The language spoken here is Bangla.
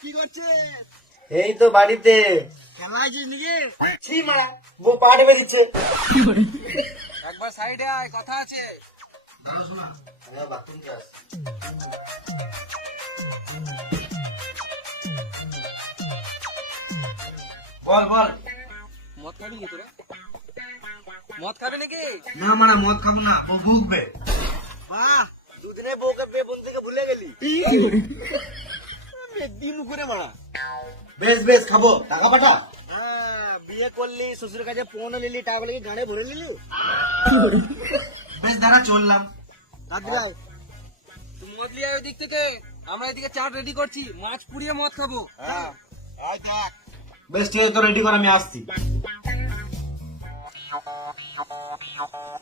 কি করছিস? এই তো বাড়িতে। খেলা আছিস নাকি? ছি মারা, বউ পাড়ে বেরিয়েছে। একবার সাইডে আয়, কথা আছে। হ্যাঁ, বাথরুম যাস। বল বল। মদ খাবি নাকি তোরা? মদ খাবি নাকি? না মারা, মদ খাবো না, বউ ভুগবে। বাহ, দুদিনে বউকে পেয়ে বোন থেকে ভুলে গেলি। দিন করে মারা। বেশ বেশ, খাবো, টাকা পাঠা। হ্যাঁ, বিয়ে করলি, শ্বশুরের কাছে পৌনে নিলি, টাকা কি গানে ভরে নিলি? বেশ দাঁড়া, চললাম। দাদি ভাই, তুই মদ লিয়ে আয় ওই দিক থেকে, আমরা এদিকে চাট রেডি করছি, মাছ পুড়িয়ে মদ খাবো। হ্যাঁ, আয় দেখ। বেশ ঠিক আছে, তো রেডি কর, আমি আসছি।